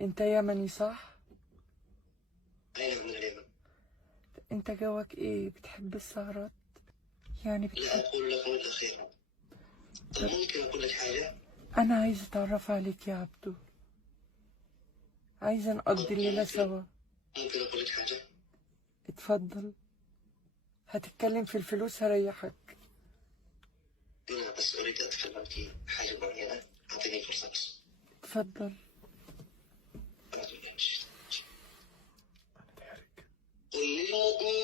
انت يمني صح؟ أين من اليمن؟ انت جوك ايه؟ بتحب السهرات؟ يعني لا بتحب؟ أقول لكم إلا خيرا. طب ممكن أقول لك حاجة؟ انا عايزة اتعرف عليك يا عبدو، عايزة نقضي الليلة سوا. ممكن أقول لك حاجة؟ اتفضل. هتتكلم في الفلوس هريحك. أنا بس أريد أتكلم في حاجة معينة. أعطيني فرصة بس. اتفضل. قل للمؤمنين